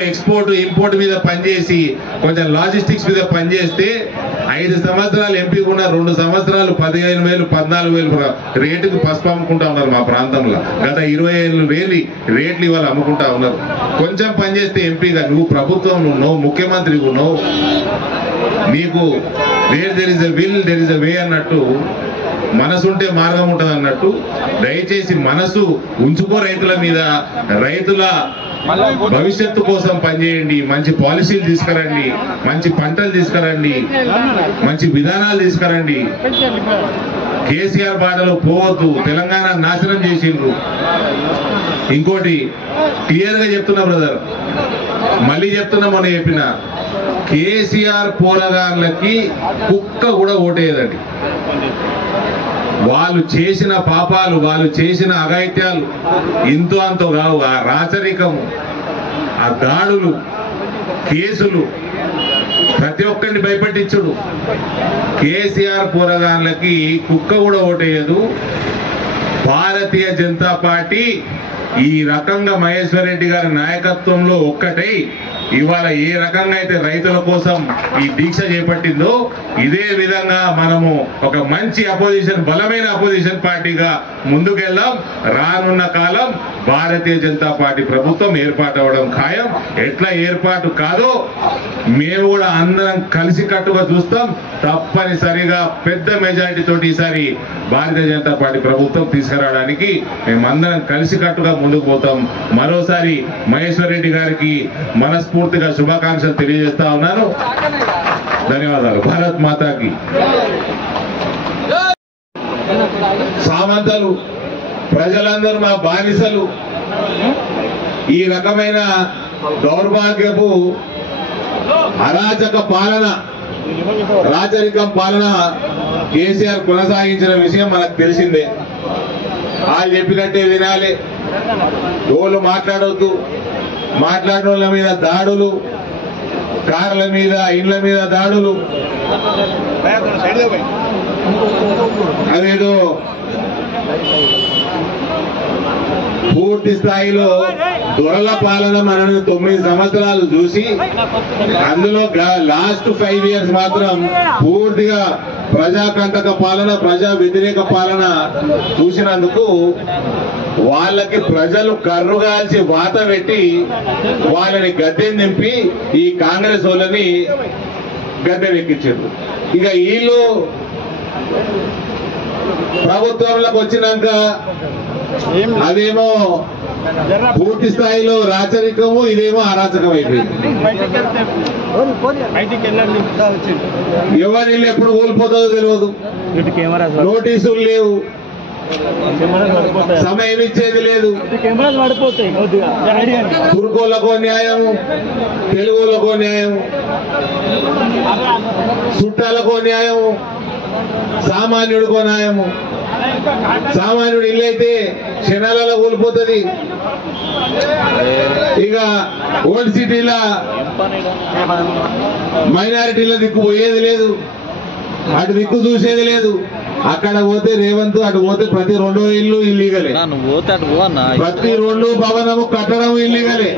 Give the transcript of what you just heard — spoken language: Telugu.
ఎక్స్పోర్ట్ ఇంపోర్ట్ మీద పనిచేసి కొంచెం లాజిస్టిక్స్ మీద పనిచేస్తే 5 సంవత్సరాలు ఎంపీ కూడా 2 సంవత్సరాలు 15,000 14,000 రేటుకి పసుపు అమ్ముకుంటా ఉన్నారు మా ప్రాంతంలో. గత 27,000 రేట్లు ఇవాళ అమ్ముకుంటా ఉన్నారు. కొంచెం పనిచేస్తే ఎంపీగా నువ్వు ప్రభుత్వం ఉన్నావు, ముఖ్యమంత్రి ఉన్నావు, నీకు there is a will there is a way అన్నట్టు, మనసుంటే మార్గం ఉంటుంది అన్నట్టు దయచేసి మనసు ఉంచుకో. రైతుల మీద, రైతుల భవిష్యత్తు కోసం పనిచేయండి. మంచి పాలసీలు తీసుకురండి, మంచి పంటలు తీసుకురండి, మంచి విధానాలు తీసుకురండి. కేసీఆర్ బాటలో పోవద్దు. తెలంగాణ నాశనం చేసిండ్రు. ఇంకోటి క్లియర్ గా చెప్తున్నా బ్రదర్, మళ్ళీ చెప్తున్నా, మొన్న చెప్పిన కేసీఆర్ పోరగాళ్ళకి కుక్క కూడా ఓటేయదండి. వాళ్ళు చేసిన పాపాలు, వాళ్ళు చేసిన అఘాయిత్యాలు ఇంతో అంతో కావు. ఆ రాచరికము, ఆ దాడులు, కేసులు, ప్రతి ఒక్కరిని భయపెట్టించుడు. కేసీఆర్ పోరగాళ్ళకి కుక్క కూడా ఓటేయదు. భారతీయ జనతా పార్టీ ఈ రకంగా మహేశ్వర్ రెడ్డి గారి నాయకత్వంలో ఒక్కటై ఇవాళ ఏ రకంగా అయితే రైతుల కోసం ఈ దీక్ష చేపట్టిందో ఇదే విధంగా మనము ఒక మంచి అపోజిషన్, బలమైన అపోజిషన్ పార్టీగా ముందుకెళ్దాం. రానున్న కాలం భారతీయ జనతా పార్టీ ప్రభుత్వం ఏర్పాటు అవ్వడం ఖాయం. ఎట్లా ఏర్పాటు కాదో మేము కూడా అందరం కలిసికట్టుగా చూస్తాం. తప్పనిసరిగా పెద్ద మెజారిటీ తోటి ఈసారి భారతీయ జనతా పార్టీ ప్రభుత్వం తీసుకురావడానికి మేమందరం కలిసికట్టుగా ముందుకు పోతాం. మరోసారి మహేశ్వర్ రెడ్డి గారికి మనస్ఫూర్తిగా శుభాకాంక్షలు తెలియజేస్తా ఉన్నాను. ధన్యవాదాలు. భారత్ మాతాకి. సామంతలు ప్రజలందరూ మా బానిసలు. ఈ రకమైన దౌర్భాగ్యపు అరాచక పాలన, రాచరికం పాలన కేసీఆర్ కొనసాగించిన విషయం మనకు తెలిసిందే. వాళ్ళు చెప్పినట్టే వినాలి. ఎవరు మాట్లాడవద్దు. మాట్లాడిన వాళ్ళ మీద దాడులు, కార్ల మీద, ఇండ్ల మీద దాడులు, అదేదో పూర్తి స్థాయిలో దొరల పాలన మనం 9 సంవత్సరాలు చూసి అందులో లాస్ట్ 5 years మాత్రం పూర్తిగా ప్రజాకంటక పాలన, ప్రజా వ్యతిరేక పాలన చూసినందుకు వాళ్ళకి ప్రజలు కర్రుగాల్చి వాత పెట్టి వాళ్ళని గద్దె నింపి ఈ కాంగ్రెస్ వాళ్ళని గద్దెనెక్కించారు. ఇక వీళ్ళు ప్రభుత్వంలోకి వచ్చినాక అదేమో పూర్తి స్థాయిలో రాచరికము, ఇదేమో అరాచకం అయిపోయింది. ఎవరి ఇల్లు ఎప్పుడు కోల్పోతుందో తెలియదు. నోటీసులు లేవు, సమయం ఇచ్చేది లేదు. తుర్కోళ్ళకో న్యాయం, తెలుగులకో న్యాయం, చుట్టాలకో న్యాయం, సామాన్యుడికో న్యాయము. సామాన్యుడు ఇల్లు అయితే క్షణాలలో కోల్పోతుంది. ఇక ఓల్డ్ సిటీల మైనారిటీల దిక్కు పోయేది లేదు, అటు దిక్కు చూసేది లేదు. అక్కడ పోతే రేవంత్, అటు పోతే ప్రతి 2వ ఇల్లు ఇల్లీగలే, ప్రతి 2 భవనము కట్టడం ఇల్లీగలే.